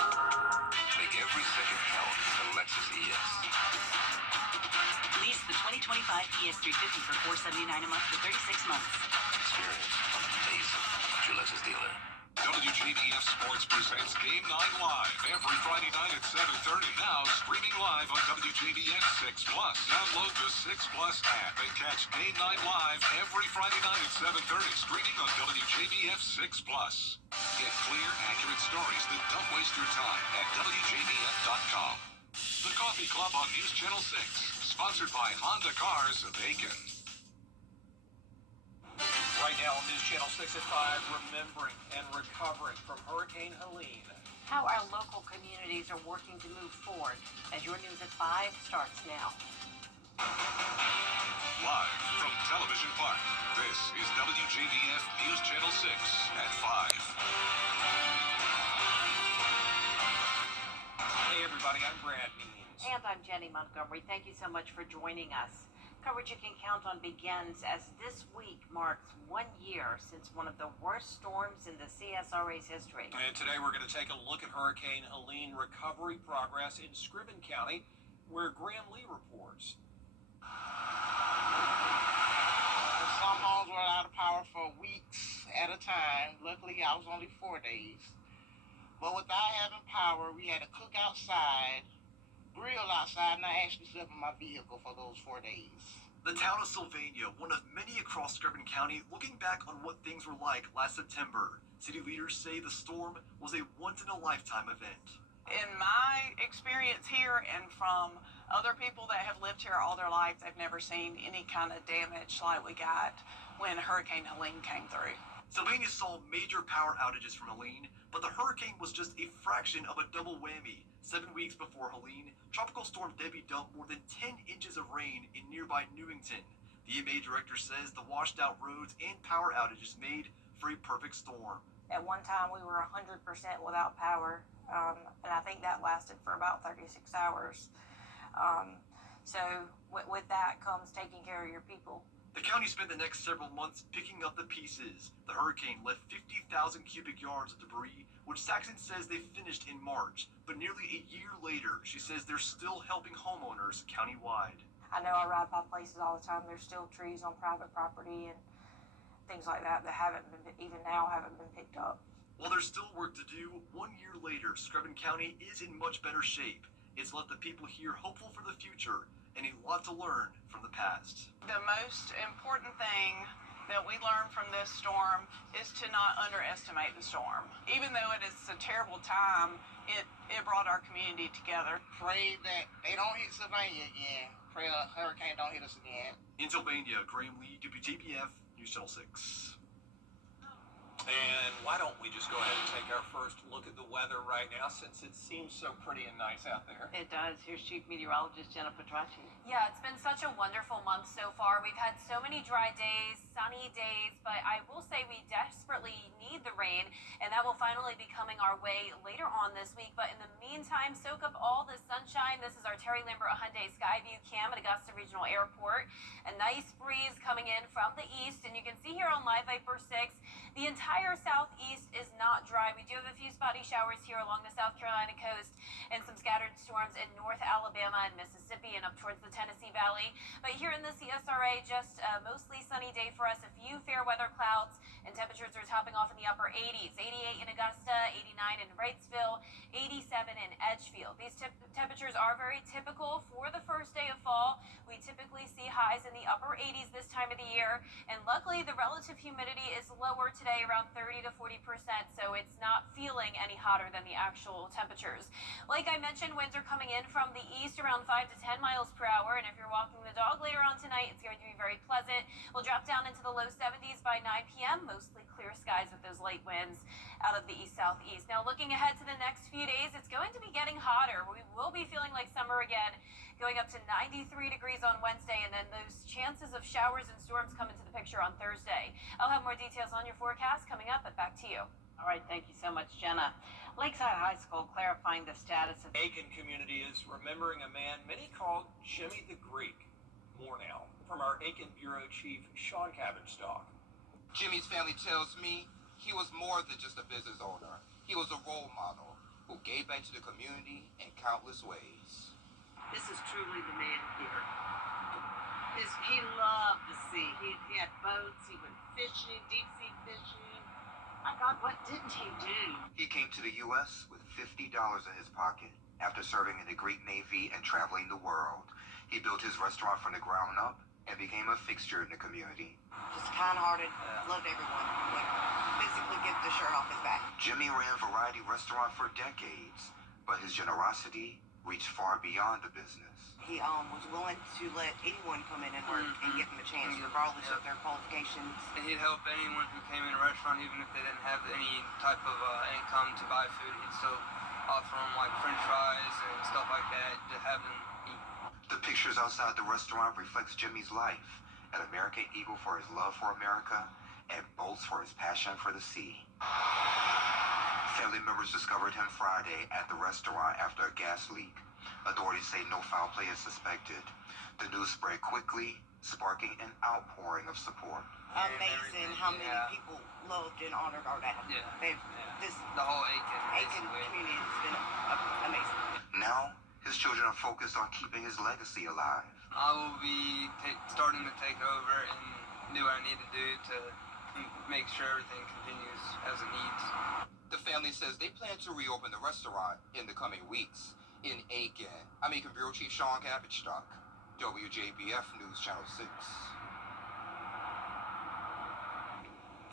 Make every second count at Lexus ES. Lease the 2025 ES350 for $479 a month for 36 months. Experience amazing at your Lexus dealer. WJBF Sports presents Game 9 Live every Friday night at 7:30. Now streaming live on WJBF 6 Plus. Download the 6 Plus app and catch Game 9 Live every Friday night at 7:30. Streaming on WJBF 6 Plus. Get clear, accurate stories that don't waste your time at WJBF.com. The Coffee Club on News Channel 6. Sponsored by Honda Cars of Aiken. Right now on News Channel 6 at 5, remembering and recovering from Hurricane Helene. How our local communities are working to move forward as your News at 5 starts now. Live from Television Park, this is WJBF News Channel 6 at 5. Hey everybody, I'm Brad Means. And I'm Jenny Montgomery. Thank you so much for joining us. Coverage you can count on begins as this week marks 1 year since one of the worst storms in the CSRA's history. And today we're going to take a look at Hurricane Helene recovery progress in Scriven County, where Graham Lee reports. Some homes were out of power for weeks at a time. Luckily, I was only 4 days. But without having power, we had to cook outside, grill outside, and I actually slept in my vehicle for those 4 days. The town of Sylvania, one of many across Scriven County, looking back on what things were like last September. City leaders say the storm was a once-in-a-lifetime event. In my experience here and from other people that have lived here all their lives, I've never seen any kind of damage like we got when Hurricane Helene came through. Sylvania saw major power outages from Helene, but the hurricane was just a fraction of a double whammy. 7 weeks before Helene, Tropical Storm Debbie dumped more than 10 inches of rain in nearby Newington. The EMA director says the washed out roads and power outages made for a perfect storm. At one time, we were 100% without power, and I think that lasted for about 36 hours. So with that comes taking care of your people. The county spent the next several months picking up the pieces. The hurricane left 50,000 cubic yards of debris, which Saxon says they finished in March. But nearly a year later, she says they're still helping homeowners countywide. I know I ride by places all the time. There's still trees on private property and things like that haven't been, even now, haven't been picked up. While there's still work to do, 1 year later, Scriven County is in much better shape. It's left the people here hopeful for the future and a lot to learn from the past. The most important thing that we learned from this storm is to not underestimate the storm. Even though it is a terrible time, it brought our community together. Pray that they don't hit Sylvania again. Pray a hurricane don't hit us again. In Sylvania, Graham Lee, WJBF, News Channel 6. And why don't we just go ahead and take our first look at the weather right now, since it seems so pretty and nice out there. It does. Here's Chief Meteorologist Jenna Petracci. Yeah, it's been such a wonderful month so far. We've had so many dry days, sunny days, but I will say we desperately need the rain, and that will finally be coming our way later on this week. But in the meantime, soak up all the sunshine. This is our Terry Lambert Hyundai Skyview cam at Augusta Regional Airport. A nice breeze coming in from the east, and you can see here on Live Viper 6, the entire southeast is not dry. We do have a few spotty showers here along the South Carolina coast and some scattered storms in North Alabama and Mississippi and up towards the Tennessee Valley. But here in the CSRA, just a mostly sunny day for us. A few fair weather clouds, and temperatures are topping off in the upper 80s. 88 in Augusta, 89 in Wrightsville, 87 in Edgefield. These temperatures are very typical for the first day of fall. We typically see highs in the upper 80s this time of the year, and luckily the relative humidity is lower today, around 30 to 40%, so it's not feeling any hotter than the actual temperatures. Like I mentioned, winds are coming in from the east around 5 to 10 miles per hour, and if you're walking the dog later on tonight, it's going to be very pleasant. We'll drop down into the low 70s by 9 p.m., mostly clear skies with those light winds out of the east-southeast. Now, looking ahead to the next few days, it's going to be getting hotter. We will be feeling like summer again, going up to 93 degrees on Wednesday, and then those chances of showers and storms come into the picture on Thursday. I'll have more details on your forecast coming up, but back to you. All right, thank you so much, Jenna. Lakeside High School clarifying the status of Aiken community is remembering a man many called Jimmy the Greek. More now from our Aiken Bureau Chief, Sean Cavenstock. Jimmy's family tells me he was more than just a business owner. He was a role model. who gave back to the community in countless ways. This is truly the man here. He loved the sea. He had boats. He went fishing, deep sea fishing. My God, what didn't he do? He came to the U.S. with $50 in his pocket after serving in the Greek Navy and traveling the world. He built his restaurant from the ground up and became a fixture in the community. Just kind-hearted, loved everyone. Would physically get the shirt off his back. Jimmy ran Variety Restaurant for decades, but his generosity reached far beyond the business. He was willing to let anyone come in and work and give them a chance, regardless of their qualifications. And he'd help anyone who came in a restaurant, even if they didn't have any type of income to buy food. He'd still offer them like French fries and stuff like that to have them eat. The pictures outside the restaurant reflects Jimmy's life, an American Eagle for his love for America and boats for his passion for the sea. Family members discovered him Friday at the restaurant after a gas leak. Authorities say no foul play is suspected. The news spread quickly, sparking an outpouring of support. Amazing how many people loved and honored our dad. Yeah. The whole Aiken community has been amazing. Now, his children are focused on keeping his legacy alive. I will be starting to take over and do what I need to do to make sure everything continues as it needs. The family says they plan to reopen the restaurant in the coming weeks in Aiken. I'm Aiken Bureau Chief Sean Cabbage-Stock, WJBF News Channel 6.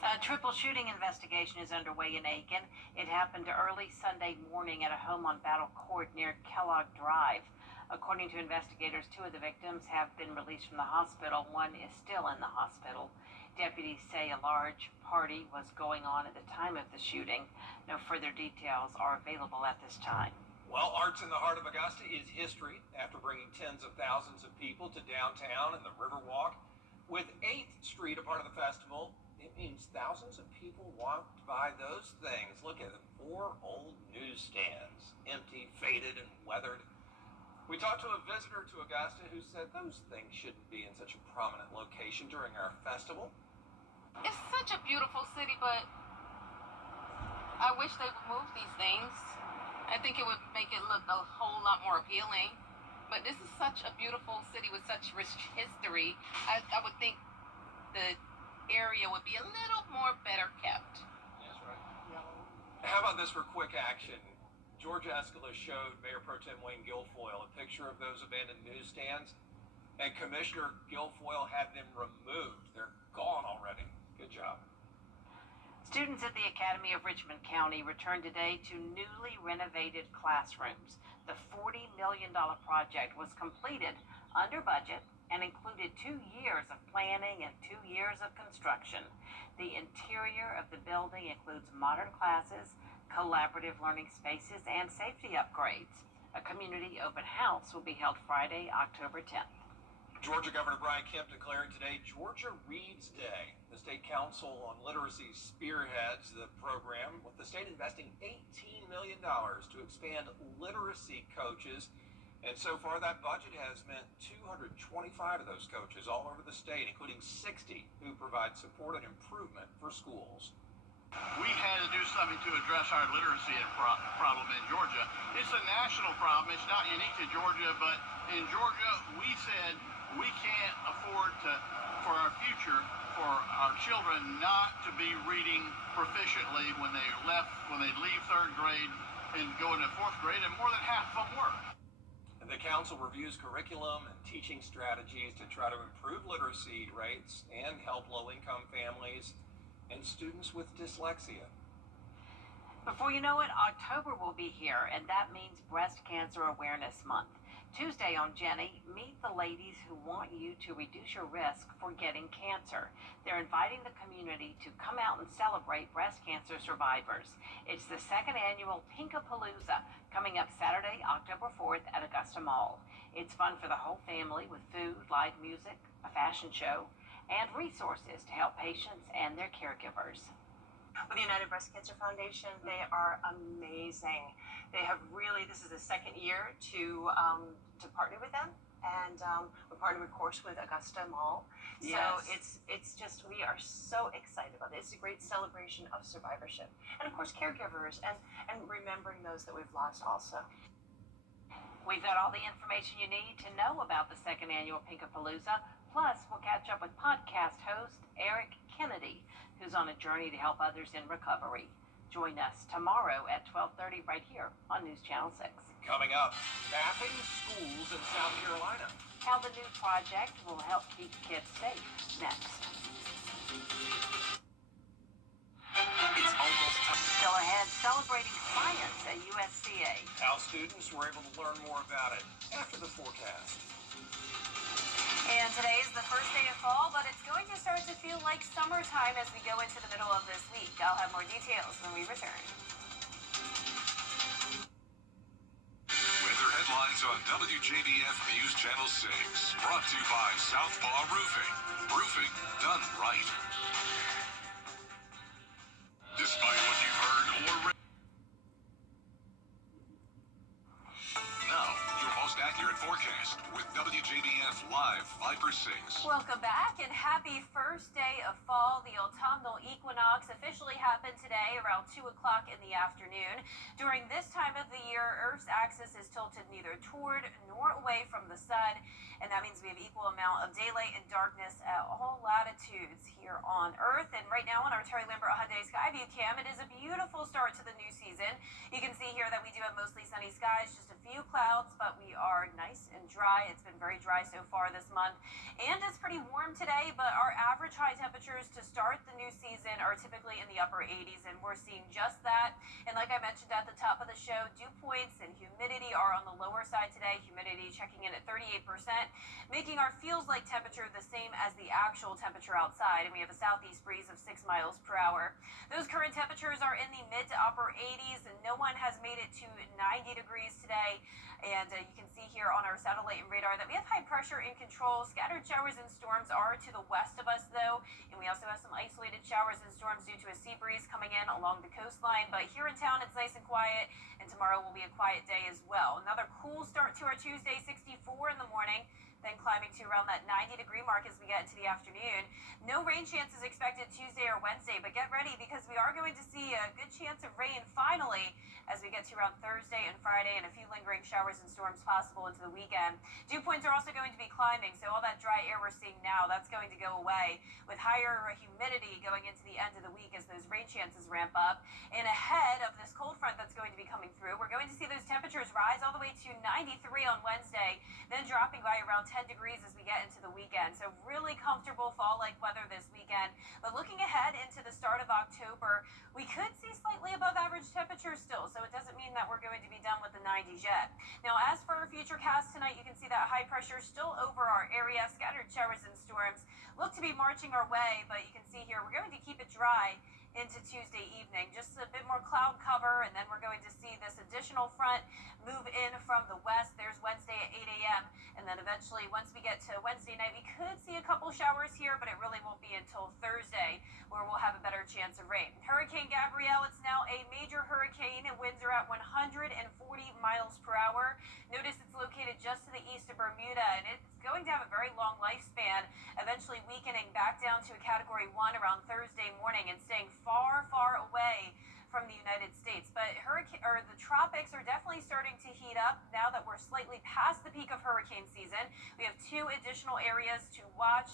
A triple shooting investigation is underway in Aiken. It happened early Sunday morning at a home on Battle Court near Kellogg Drive. According to investigators, 2 of the victims have been released from the hospital. 1 is still in the hospital. Deputies say a large party was going on at the time of the shooting. No further details are available at this time. Well, Arts in the Heart of Augusta is history after bringing tens of thousands of people to downtown and the Riverwalk. With 8th Street a part of the festival, it means thousands of people walked by those things. Look at them, 4 old newsstands, empty, faded, and weathered. We talked to a visitor to Augusta who said those things shouldn't be in such a prominent location during our festival. It's such a beautiful city, but I wish they would move these things. I think it would make it look a whole lot more appealing. But this is such a beautiful city with such rich history. I would think the area would be a little more better kept. That's right. How about this for quick action? George Escalus showed Mayor Pro Tem Wayne Guilfoyle a picture of those abandoned newsstands, and Commissioner Guilfoyle had them removed. They're gone already. Good job. Students at the Academy of Richmond County returned today to newly renovated classrooms. The $40 million project was completed under budget and included 2 years of planning and 2 years of construction. The interior of the building includes modern classes, collaborative learning spaces, and safety upgrades. A community open house will be held Friday, October 10th. Georgia Governor Brian Kemp declaring today Georgia Reads Day. The State Council on Literacy spearheads the program, with the state investing $18 million to expand literacy coaches. And so far, that budget has meant 225 of those coaches all over the state, including 60 who provide support and improvement for schools. We had to do something to address our literacy problem in Georgia. It's a national problem. It's not unique to Georgia, but in Georgia, we said we can't afford to, for our future, for our children not to be reading proficiently when they leave 3rd grade and go into 4th grade, and more than half of them were. The council reviews curriculum and teaching strategies to try to improve literacy rates and help low-income families and students with dyslexia. Before you know it, October will be here, and that means Breast Cancer Awareness Month. Tuesday on Jenny, meet the ladies who want you to reduce your risk for getting cancer. They're inviting the community to come out and celebrate breast cancer survivors. It's the 2nd annual Pinkapalooza, coming up Saturday, October 4th at Augusta Mall. It's fun for the whole family with food, live music, a fashion show, and resources to help patients and their caregivers. With the United Breast Cancer Foundation, they are amazing. They have really, this is the 2nd year to partner with them, and we're partnered, of course, with Augusta Mall. So Yes. it's just we are so excited about it. It's a great celebration of survivorship, and of course, caregivers and remembering those that we've lost also. We've got all the information you need to know about the second annual Pinkapalooza. Plus, we'll catch up with podcast host Eric Kennedy, who's on a journey to help others in recovery. Join us tomorrow at 12:30 right here on News Channel 6. Coming up, staffing schools in South Carolina. How the new project will help keep kids safe. Next. It's almost time. Still ahead, celebrating science at USCA. How students were able to learn more about it after the forecast. And today is the first day of fall, but it's going to start to feel like summertime as we go into the middle of this week. I'll have more details when we return. Weather headlines on WJBF News Channel 6. Brought to you by Southpaw Roofing. Roofing done right. Despite what you've heard or read. Now, your most accurate forecast with WJBF Live 5/6. Welcome back and happy first day of fall. The autumnal equinox officially happened today around 2 o'clock in the afternoon. During this time of the year, Earth's axis is tilted neither toward nor away from the sun, and that means we have equal amount of daylight and darkness at all latitudes here on Earth. And right now on our Terry Lambert Hyundai Skyview cam, it is a beautiful start to the new season. You can see here that we do have mostly sunny skies, just a few clouds, but we are nice and dry. It's been very dry so far this month, and it's pretty warm today, but our average high temperatures to start the new season are typically in the upper 80s, and we're seeing just that. And like I mentioned at the top of the show, dew points and humidity are on the lower side today. Humidity checking in at 38%, making our feels like temperature the same as the actual temperature outside, and we have a southeast breeze of 6 miles per hour. Those current temperatures are in the mid to upper 80s, and no one has made it to 90 degrees today. And you can see here on our satellite and radar that we have high pressure in control. Scattered showers and storms are to the west of us, though, and we also have some isolated showers and storms due to a sea breeze coming in along the coastline. But here in town, it's nice and quiet, and tomorrow will be a quiet day as well. Another cool start to our Tuesday, 64 in the morning, then climbing to around that 90-degree mark as we get into the afternoon. No rain chances expected Tuesday or Wednesday, but get ready because we are going to see a good chance of rain finally as we get to around Thursday and Friday, and a few lingering showers and storms possible into the weekend. Dew points are also going to be climbing, so all that dry air we're seeing now, that's going to go away with higher humidity going into the end of the week as those rain chances ramp up. And ahead of this cold front that's going to be coming through, we're going to see those temperatures rise all the way to 93 on Wednesday, then dropping by around 10 degrees as we get into the weekend. So really comfortable fall-like weather this weekend. But looking ahead into the start of October, we could see slightly above average temperatures still, so it doesn't mean that we're going to be done with the 90s yet. Now, as for our future cast tonight, you can see that high pressure still over our area. Scattered showers and storms look to be marching our way, but you can see here we're going to keep it dry into Tuesday evening. Just a bit more cloud cover, and then we're going to see this additional front move in from the west. There's Wednesday at 8 a.m. And then eventually, once we get to Wednesday night, we could see a couple showers here, but it really won't be until Thursday where we'll have a better chance of rain. Hurricane Gabrielle, it's now a major hurricane, and winds are at 140 miles per hour. Notice it's located just to the east of Bermuda, and it's going to have a very long lifespan, eventually weakening back down to a Category 1 around Thursday morning and staying far, far away from the United States. But the tropics are definitely starting to heat up now that we're slightly past the peak of hurricane season. We have 2 additional areas to watch.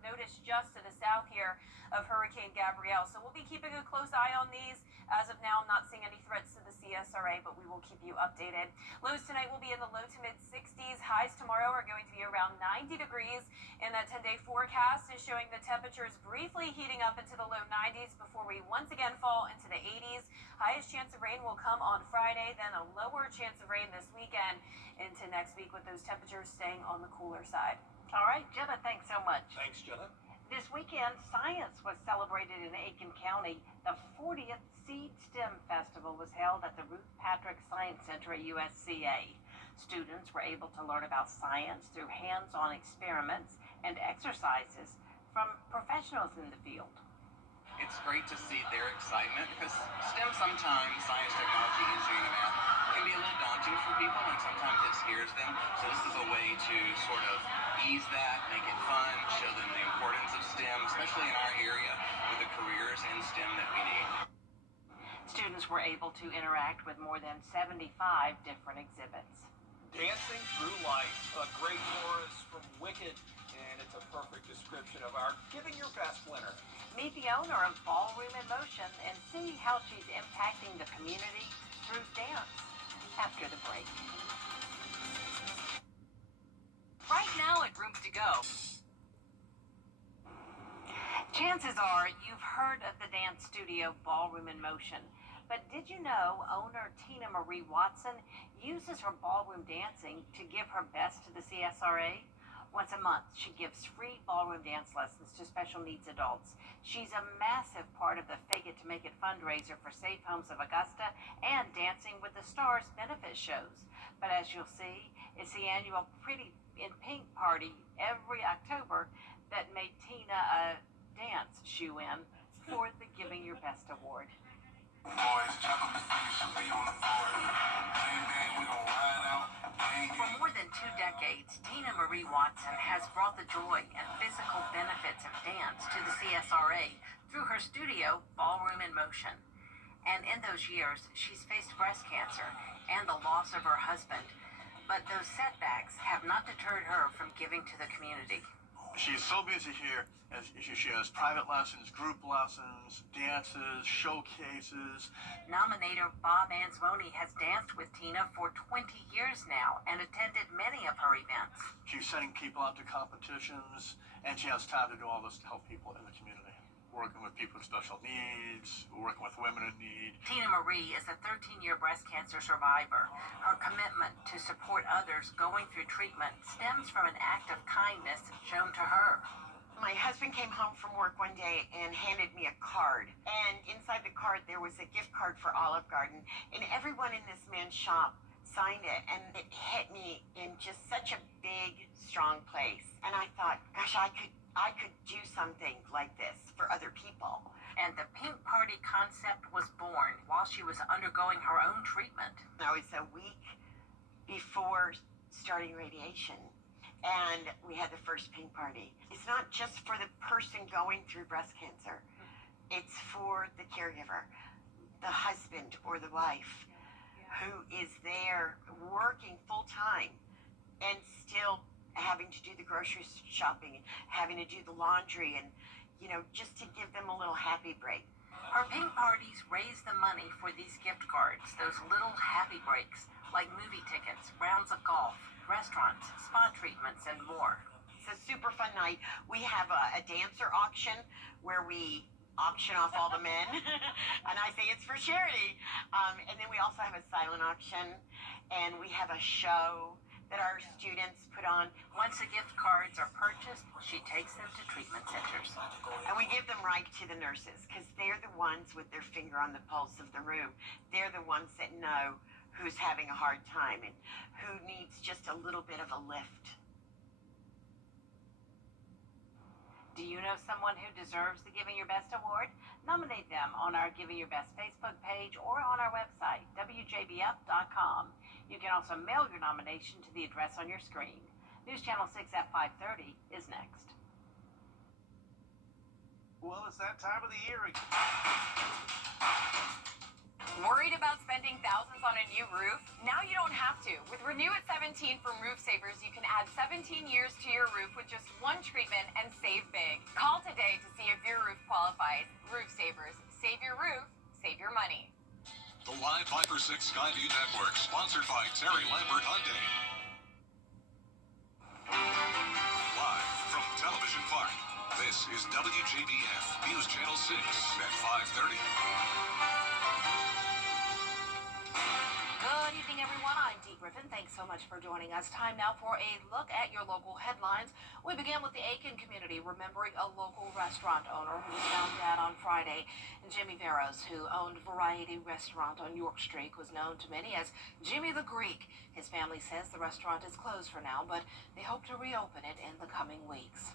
Notice just to the south here of Hurricane Gabrielle. So we'll be keeping a close eye on these. As of now, I'm not seeing any threats to the CSRA, but we will keep you updated. Lows tonight will be in the low to mid 60s. Highs tomorrow are going to be around 90 degrees. And that 10-day forecast is showing the temperatures briefly heating up into the low 90s before we once again fall into the 80s. Highest chance of rain will come on Friday, then a lower chance of rain this weekend into next week with those temperatures staying on the cooler side. All right, Jenna, thanks so much. Thanks, Jenna. This weekend, science was celebrated in Aiken County. The 40th Seed STEM Festival was held at the Ruth Patrick Science Center at USCA. Students were able to learn about science through hands-on experiments and exercises from professionals in the field. It's great to see their excitement because STEM sometimes, science, technology, engineering, and math, can be a little daunting for people, and sometimes it's scares them. So this is a way to sort of ease that, make it fun, show them the importance of STEM, especially in our area with the careers in STEM that we need. Students were able to interact with more than 75 different exhibits. Dancing Through Life, a great chorus from Wicked, and it's a perfect description of our Giving Your Best winner. Meet the owner of Ballroom in Motion and see how she's impacting the community through dance after the break. Right now at Rooms to Go. Chances are you've heard of the dance studio Ballroom in Motion, but did you know owner Tina Marie Watson uses her ballroom dancing to give her best to the CSRA? Once a month, she gives free ballroom dance lessons to special needs adults. She's a massive part of the Fake It to Make It fundraiser for Safe Homes of Augusta and Dancing with the Stars benefit shows. But as you'll see, it's the annual Pretty in Pink party every October that made Tina a dance shoe-in for the Giving Your Best award. For more than 2 decades, Tina Marie Watson has brought the joy and physical benefits of dance to the CSRA through her studio, Ballroom in Motion. And in those years, she's faced breast cancer and the loss of her husband. But those setbacks have not deterred her from giving to the community. She's so busy here, as she has private lessons, group lessons, dances, showcases. Nominator Bob Anzoni has danced with Tina for 20 years now and attended many of her events. She's sending people out to competitions, and she has time to do all this to help people in the community. Working with people with special needs, working with women in need. Tina Marie is a 13-year breast cancer survivor. Her commitment to support others going through treatment stems from an act of kindness shown to her. My husband came home from work one day and handed me a card. And inside the card, there was a gift card for Olive Garden. And everyone in this man's shop signed it. And it hit me in just such a big, strong place. And I thought, gosh, I could do something like this for other people. And the Pink Party concept was born while she was undergoing her own treatment. I was a week before starting radiation, and we had the first Pink Party. It's not just for the person going through breast cancer. It's for the caregiver, the husband or the wife who is there working full time and still having to do the grocery shopping, having to do the laundry, and, just to give them a little happy break. Her Pink Parties raise the money for these gift cards, those little happy breaks, like movie tickets, rounds of golf, restaurants, spa treatments, and more. It's a super fun night. We have a dancer auction where we auction off all the men, and I say it's for charity. And then we also have a silent auction, and we have a show that our students put on. Once the gift cards are purchased, she takes them to treatment centers. And we give them right to the nurses, because they're the ones with their finger on the pulse of the room. They're the ones that know who's having a hard time and who needs just a little bit of a lift. Do you know someone who deserves the Giving Your Best award? Nominate them on our Giving Your Best Facebook page or on our website, WJBF.com. You can also mail your nomination to the address on your screen. News Channel 6 at 5:30 is next. Well, it's that time of the year again. Worried about spending thousands on a new roof? Now you don't have to. With Renew at 17 from Roof Savers, you can add 17 years to your roof with just one treatment and save big. Call today to see if your roof qualifies. Roof Savers. Save your roof, save your money. The Live Viper 6 Skyview Network, sponsored by Terry Lambert Hyundai. Live from Television Park, this is WJBF News Channel 6 at 5:30. Good evening, everyone. I'm Dee Griffin. Thanks so much for joining us. Time now for a look at your local headlines. We begin with the Aiken community remembering a local restaurant owner who was found dead on Friday. Jimmy Barrows, who owned Variety Restaurant on York Street, was known to many as Jimmy the Greek. His family says the restaurant is closed for now, but they hope to reopen it in the coming weeks.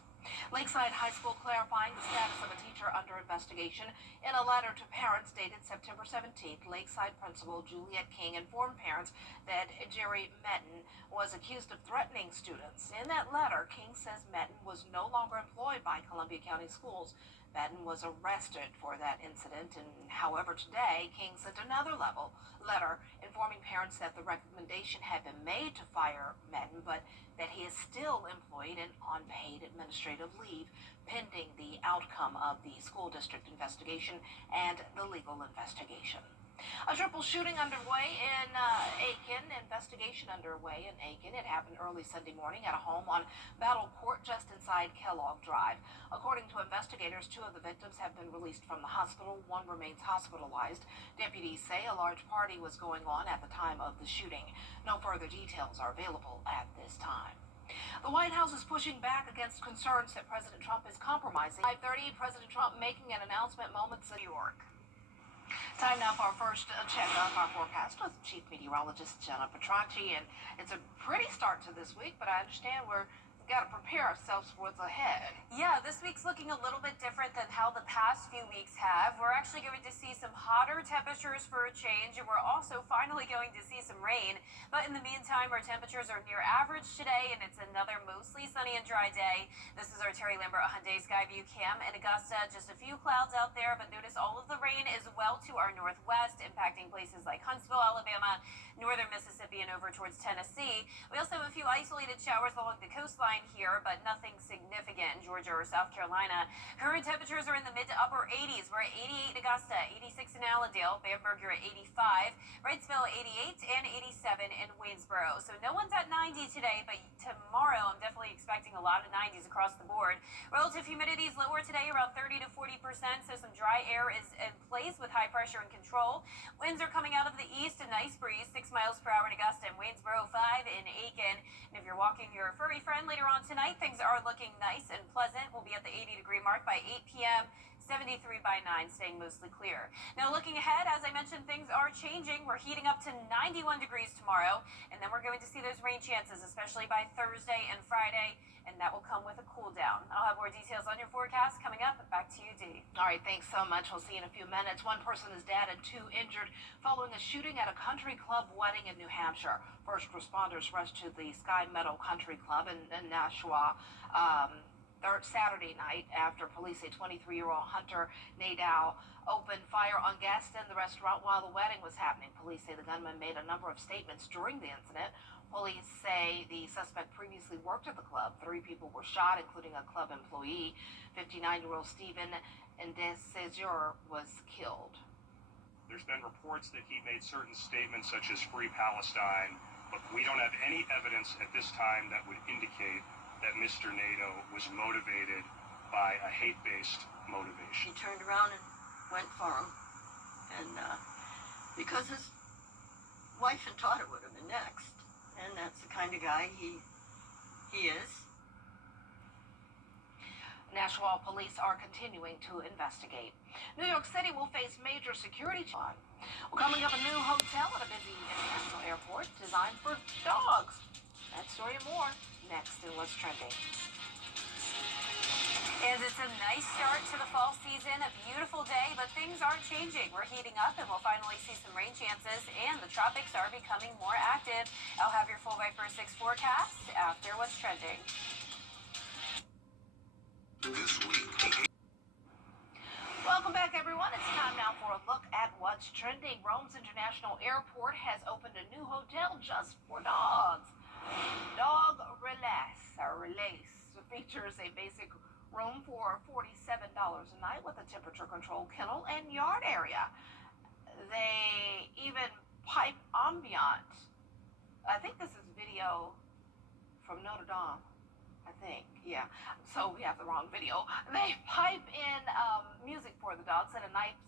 Lakeside High School clarifying the status of a teacher under investigation. In a letter to parents dated September 17th, Lakeside Principal Juliet King informed parents that Jerry Metten was accused of threatening students. In that letter, King says Metten was no longer employed by Columbia County Schools. Metten was arrested for that incident, and however today, King sent another letter informing parents that the recommendation had been made to fire Metten, but that he is still employed and on paid administrative leave pending the outcome of the school district investigation and the legal investigation. A triple shooting underway in Aiken. Investigation underway in Aiken. It happened early Sunday morning at a home on Battle Court just inside Kellogg Drive. According to investigators, 2 of the victims have been released from the hospital. 1 remains hospitalized. Deputies say a large party was going on at the time of the shooting. No further details are available at this time. The White House is pushing back against concerns that President Trump is compromising. 5:30, President Trump making an announcement moments in New York. Time now for our first check of our forecast with Chief Meteorologist Jenna Petracci. And it's a pretty start to this week, but I understand we've got to prepare ourselves for what's ahead. Yeah, this week's looking a little bit different than how the past few weeks have. We're actually going to see some hotter temperatures for a change, and we're also finally going to see some rain. But in the meantime, our temperatures are near average today, and it's another mostly sunny and dry day. This is our Terry Lambert Hyundai Skyview Cam in Augusta. Just a few clouds out there, but notice all of the rain is well to our northwest, impacting places like Huntsville, Alabama, northern Mississippi, and over towards Tennessee. We also have a few isolated showers along the coastline here, but nothing significant in Georgia or South Carolina. Current temperatures are in the mid to upper 80s. We're at 88 in Augusta, 86 in Allendale, Bamberg, you're at 85, Wrightsville 88, and 87 in Waynesboro. So no one's at 90 today, but tomorrow I'm definitely expecting a lot of 90s across the board. Relative humidity is lower today, around 30 to 40%, so some dry air is in place with high pressure and control. Winds are coming out of the east, a nice breeze, 6 miles per hour in Augusta and Waynesboro, 5 in Aiken. And if you're walking your furry friend later on tonight, things are looking nice and pleasant. We'll be at the 80-degree mark by 8 p.m. 73 by 9, staying mostly clear. Now looking ahead, as I mentioned, things are changing. We're heating up to 91 degrees tomorrow, and then we're going to see those rain chances, especially by Thursday and Friday, and that will come with a cool down. I'll have more details on your forecast coming up. Back to you, Dee. All right, thanks so much. We'll see you in a few minutes. 1 person is dead and 2 injured following a shooting at a country club wedding in New Hampshire. First responders rushed to the Sky Meadow Country Club in Nashua Saturday night after police say 23-year-old Hunter Nadeau opened fire on guests in the restaurant while the wedding was happening. Police say the gunman made a number of statements during the incident. Police say the suspect previously worked at the club. 3 people were shot, including a club employee. 59-year-old Stephen Ndesezur was killed. There's been reports that he made certain statements such as Free Palestine, but we don't have any evidence at this time that would indicate that Mr. Nadeau was motivated by a hate-based motivation. He turned around and went for him, and because his wife and daughter would have been next, and that's the kind of guy he is. Nashua police are continuing to investigate. New York City will face major security challenges. Well, coming up, a new hotel at a busy international airport designed for dogs. That story and more next in What's Trending. And it's a nice start to the fall season, a beautiful day, but things are changing. We're heating up and we'll finally see some rain chances, and the tropics are becoming more active. I'll have your full by first 6 forecast after What's Trending. This week. Welcome back, everyone. It's time now for a look at what's trending. Rome's International Airport has opened a new hotel just for dogs. Dog Relace features a basic room for $47 a night with a temperature-controlled kennel and yard area. They even pipe ambient. I think this is video from Notre Dame. I think, yeah. So we have the wrong video. They pipe in music for the dogs at a nice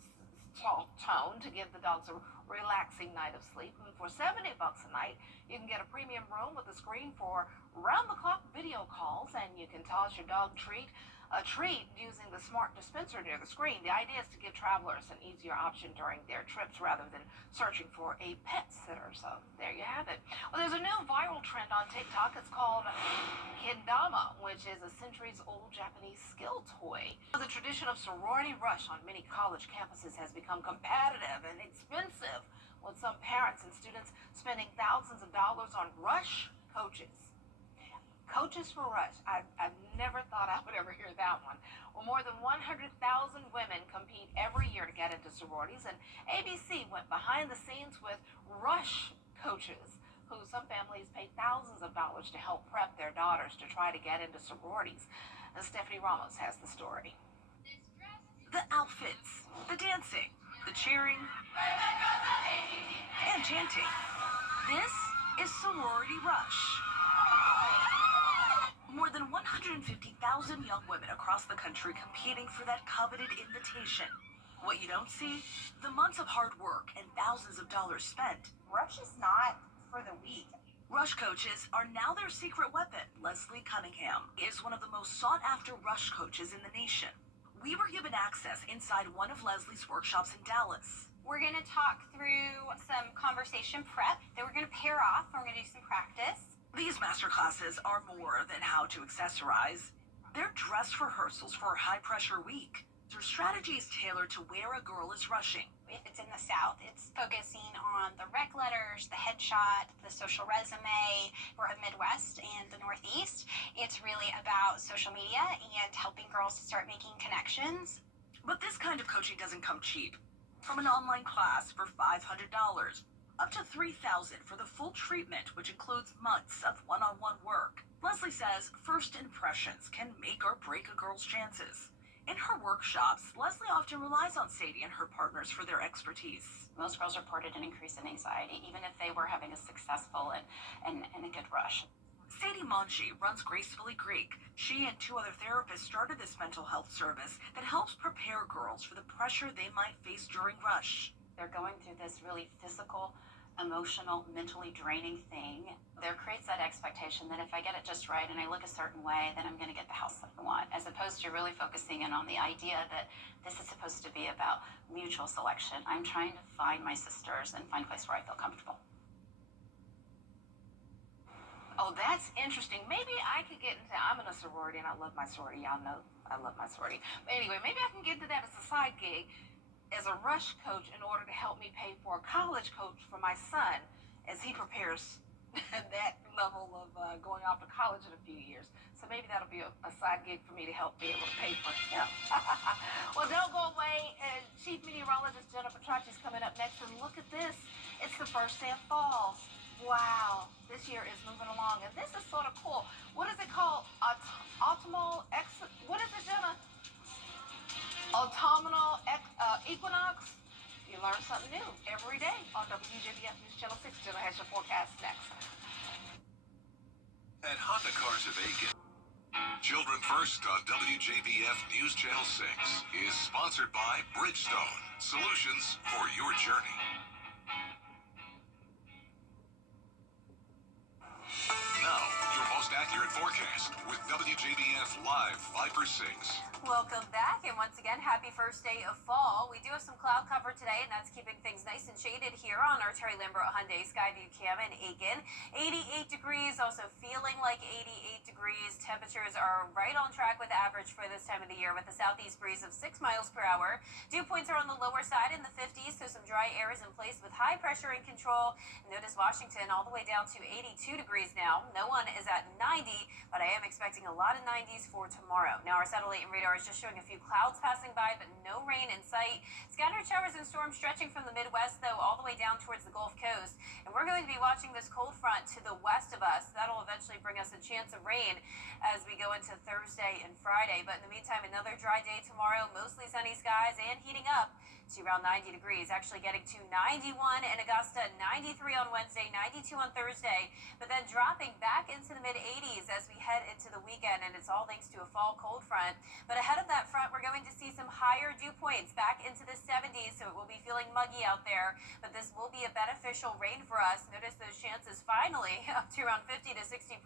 soft tone to give the dogs a relaxing night of sleep. And for $70 a night, you can get a premium room with a screen for round-the-clock video calls, and you can toss your dog treat a treat using the smart dispenser near the screen. The idea is to give travelers an easier option during their trips rather than searching for a pet sitter. So there you have it. Well, there's a new viral trend on TikTok. It's called kendama, which is a centuries-old Japanese skill toy. The tradition of sorority rush on many college campuses has become competitive and expensive, with some parents and students spending thousands of dollars on rush coaches. Coaches for Rush. I've never thought I would ever hear that one. Well, more than 100,000 women compete every year to get into sororities, and ABC went behind the scenes with Rush coaches, who some families pay thousands of dollars to help prep their daughters to try to get into sororities. And Stephanie Ramos has the story. The outfits, the dancing, the cheering, and chanting. This is Sorority Rush. More than 150,000 young women across the country competing for that coveted invitation. What you don't see? The months of hard work and thousands of dollars spent. Rush is not for the weak. Rush coaches are now their secret weapon. Leslie Cunningham is one of the most sought-after Rush coaches in the nation. We were given access inside one of Leslie's workshops in Dallas. We're going to talk through some conversation prep. Then we're going to pair off. We're going to do some practice. These master classes are more than how to accessorize. They're dress rehearsals for a high-pressure week. Their strategy is tailored to where a girl is rushing. If it's in the South, it's focusing on the rec letters, the headshot, the social resume. For the Midwest and the Northeast, it's really about social media and helping girls to start making connections. But this kind of coaching doesn't come cheap. From an online class for $500, up to $3,000 for the full treatment, which includes months of one-on-one work. Leslie says first impressions can make or break a girl's chances. In her workshops, Leslie often relies on Sadie and her partners for their expertise. Most girls reported an increase in anxiety, even if they were having a successful and a good rush. Sadie Monchi runs Gracefully Greek. She and 2 other therapists started this mental health service that helps prepare girls for the pressure they might face during rush. They're going through this really physical, emotional, mentally draining thing. There creates that expectation that if I get it just right and I look a certain way, then I'm going to get the house that I want, as opposed to really focusing in on the idea that this is supposed to be about mutual selection. I'm trying to find my sisters and find a place where I feel comfortable. Oh, that's interesting. Maybe I could get into, I'm in a sorority and I love my sorority. Y'all know I love my sorority. But anyway, maybe I can get into that as a side gig, as a rush coach, in order to help me pay for a college coach for my son as he prepares that level of going off to college in a few years. So maybe that'll be a side gig for me to help be able to pay for him. Well, don't go away. Chief Meteorologist Jennifer Petracci's coming up next. And look at this. It's the first day of fall. Wow. This year is moving along. And this is sort of cool. What is it called? Autumnal what is it, Jenna? Autumnal equinox. You learn something new every day on WJBF News Channel 6. Jenna has your forecast next. At Honda Cars of Aiken, Children First on WJBF News Channel 6 is sponsored by Bridgestone, solutions for your journey. Now, your most accurate forecast with WJBF Live 5 for 6. Welcome back, and once again, happy first day of fall. We do have some cloud cover today, and that's keeping things nice and shaded here on our Terry Lambert Hyundai Skyview Cam in Aiken. 88 degrees, also feeling like 88 degrees. Temperatures are right on track with average for this time of the year, with a southeast breeze of 6 miles per hour. Dew points are on the lower side in the 50s, so some dry air is in place with high pressure in control. Notice Washington all the way down to 82 degrees now. No one is at 90, but I am expecting a lot of 90s for tomorrow. Now, our satellite and radar is just showing a few clouds passing by, but no rain in sight. Scattered showers and storms stretching from the Midwest, though, all the way down towards the Gulf Coast. And we're going to be watching this cold front to the west of us. That'll eventually bring us a chance of rain as we go into Thursday and Friday. But in the meantime, another dry day tomorrow, mostly sunny skies and heating up. to around 90 degrees, actually getting to 91 in Augusta, 93 on Wednesday, 92 on Thursday, but then dropping back into the mid-80s as we head into the weekend, and it's all thanks to a fall cold front. But ahead of that front, we're going to see some higher dew points back into the 70s, so it will be feeling muggy out there, but this will be a beneficial rain for us. Notice those chances finally up to around 50 to 60%,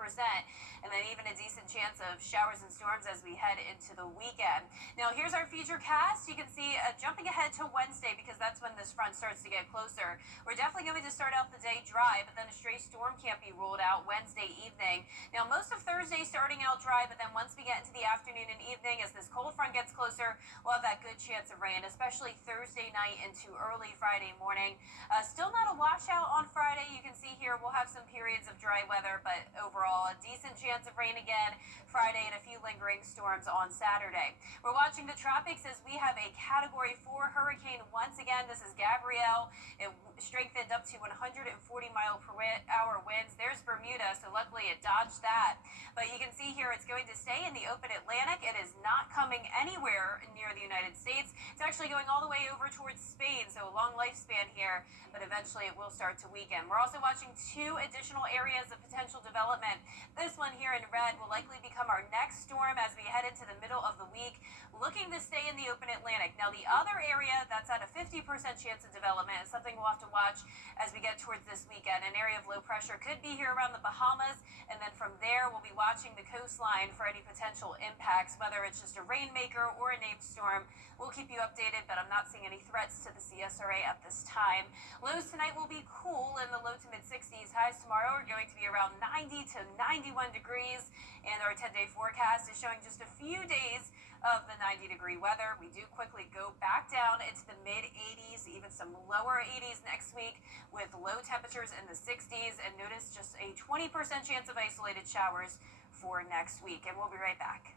and then even a decent chance of showers and storms as we head into the weekend. Now, here's our future cast. You can see jumping ahead to Wednesday, because that's when this front starts to get closer. We're definitely going to start out the day dry, but then a stray storm can't be ruled out Wednesday evening. Now, most of Thursday starting out dry, but then once we get into the afternoon and evening, as this cold front gets closer, we'll have that good chance of rain, especially Thursday night into early Friday morning. Still not a washout on Friday. You can see here we'll have some periods of dry weather, but overall a decent chance of rain again Friday and a few lingering storms on Saturday. We're watching the tropics as we have a Category 4 hurricane once again. This is Gabrielle. It strengthened up to 140-mile-per-hour winds. There's Bermuda, so luckily it dodged that. But you can see here it's going to stay in the open Atlantic. It is not coming anywhere near the United States. It's actually going all the way over towards Spain, so a long lifespan here, but eventually it will start to weaken. We're also watching two additional areas of potential development. This one here in red will likely become our next storm as we head into the middle of the week, looking to stay in the open Atlantic. Now, the other area that's at a 50% chance of development is something we'll have to watch as we get towards this weekend. An area of low pressure could be here around the Bahamas, and then from there we'll be watching the coastline for any potential impacts, whether it's just a rainmaker or a named storm. We'll keep you updated, but I'm not seeing any threats to the CSRA at this time. Lows tonight will be cool in the low to mid-60s. Highs tomorrow are going to be around 90 to 91 degrees, and our 10-day forecast is showing just a few days of the 90-degree weather. We do quickly go back down into the mid-80s, even some lower 80s next week, with low temperatures in the 60s, and notice just a 20% chance of isolated showers for next week. And we'll be right back.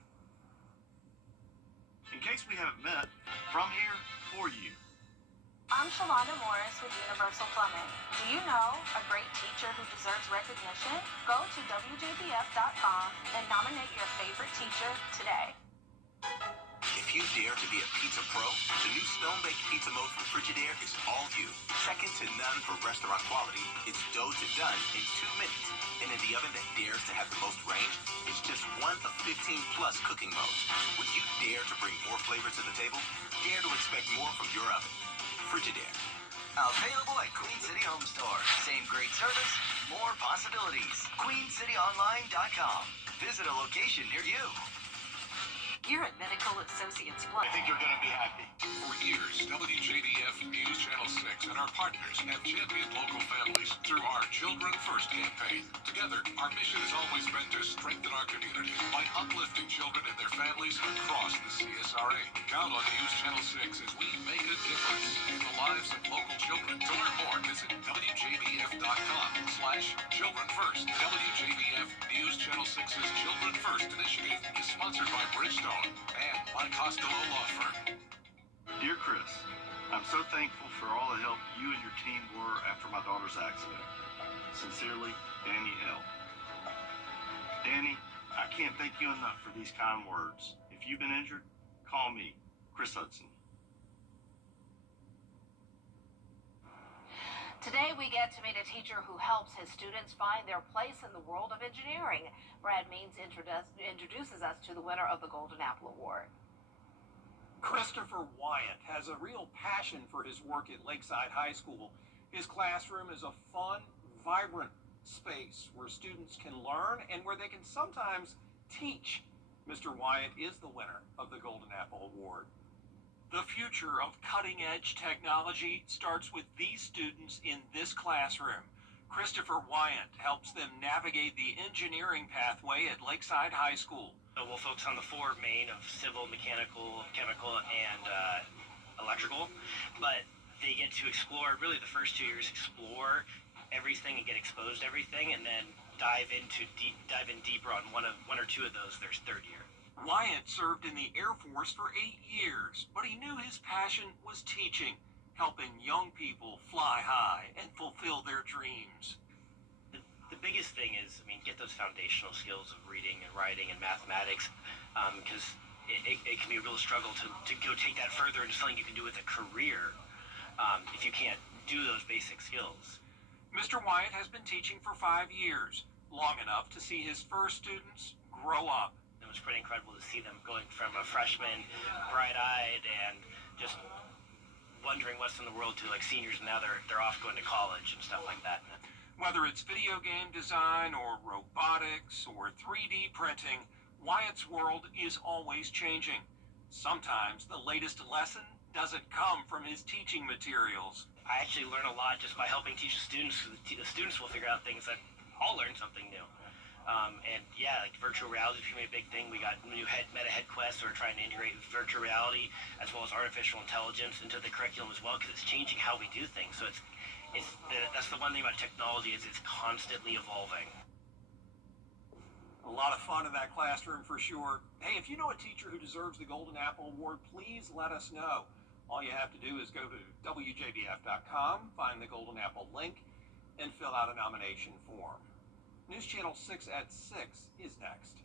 In case we haven't met, from here for you. I'm Shalonda Morris with Universal Plumbing. Do you know a great teacher who deserves recognition? Go to WJBF.com and nominate your favorite teacher today. If you dare to be a pizza pro, the new Stone-Baked Pizza Mode from Frigidaire is all you. Second to none for restaurant quality, it's dough to done in 2 minutes. And in the oven that dares to have the most range, it's just one of 15+ cooking modes. When you dare to bring more flavor to the table, dare to expect more from your oven. Frigidaire. Available at Queen City Home Store. Same great service, more possibilities. QueenCityOnline.com. Visit a location near you. Here at Medical Associates Plus. I think you're going to be happy. For years, WJBF News Channel 6 and our partners have championed local families through our Children First campaign. Together, our mission has always been to strengthen our community by uplifting children and their families across the CSRA. Count on News Channel 6 as we make a difference in the lives of local children. To learn more, visit WJBF.com/Children First. WJBF News Channel 6's Children First initiative is sponsored by Bridgestone and my Costello Law Firm. Dear Chris, I'm so thankful for all the help you and your team were after my daughter's accident. Sincerely, Danny L. Danny, I can't thank you enough for these kind words. If you've been injured, call me, Chris Hudson. Today we get to meet a teacher who helps his students find their place in the world of engineering. Brad Means introduces us to the winner of the Golden Apple Award. Christopher Wyatt has a real passion for his work at Lakeside High School. His classroom is a fun, vibrant space where students can learn and where they can sometimes teach. Mr. Wyatt is the winner of the Golden Apple Award. The future of cutting-edge technology starts with these students in this classroom. Christopher Wyatt helps them navigate the engineering pathway at Lakeside High School. We'll focus on the 4 main of civil, mechanical, chemical, and electrical, but they get to explore, really the first 2 years, explore everything and get exposed to everything, and then dive in deeper on one or two of those their 3rd year. Wyatt served in the Air Force for 8 years, but he knew his passion was teaching, helping young people fly high and fulfill their dreams. The biggest thing is, get those foundational skills of reading and writing and mathematics, because it can be a real struggle to go take that further into something you can do with a career if you can't do those basic skills. Mr. Wyatt has been teaching for 5 years, long enough to see his first students grow up. It was pretty incredible to see them going from a freshman, bright-eyed, and just wondering what's in the world to like seniors, and now they're off going to college and stuff like that. Whether it's video game design or robotics or 3D printing, Wyatt's world is always changing. Sometimes the latest lesson doesn't come from his teaching materials. I actually learn a lot just by helping teach the students. The students will figure out things that I'll learn something new. And yeah, like virtual reality became a big thing. We got new meta head quests, so we're trying to integrate virtual reality as well as artificial intelligence into the curriculum as well, because it's changing how we do things. So that's the one thing about technology, is it's constantly evolving. A lot of fun in that classroom for sure. Hey, if you know a teacher who deserves the Golden Apple Award, please let us know. All you have to do is go to WJBF.com, find the Golden Apple link, and fill out a nomination form. News Channel 6 at 6 is next.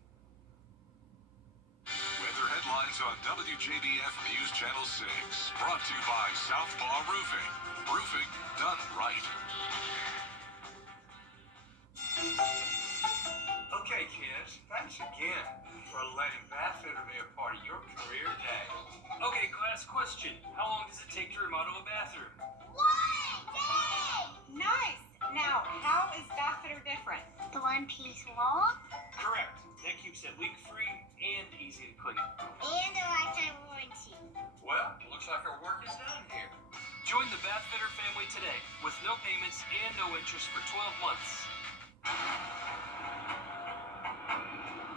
Weather headlines on WJBF News Channel 6. Brought to you by Southpaw Roofing. Roofing done right. Okay, kids, thanks again for letting Bathfitter be a part of your career day. Okay, class, question. How long does it take to remodel a bathroom? 1 day! Nice! Now, how is Bathfitter different? The one-piece wall? Correct. That keeps it leak-free and easy to clean. And a lifetime warranty. Well, looks like our work is done here. Join the Bathfitter family today with no payments and no interest for 12 months.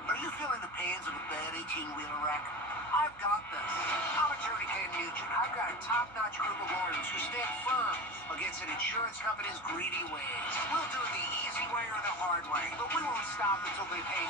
Are you feeling the pains of a bad 18-wheeler wreck? I've got this. I'm Attorney Ken Nugent. I've got a top-notch group of lawyers who stand firm against an insurance company's greedy ways. We'll do it the easy way or the hard way, but we won't stop until they pay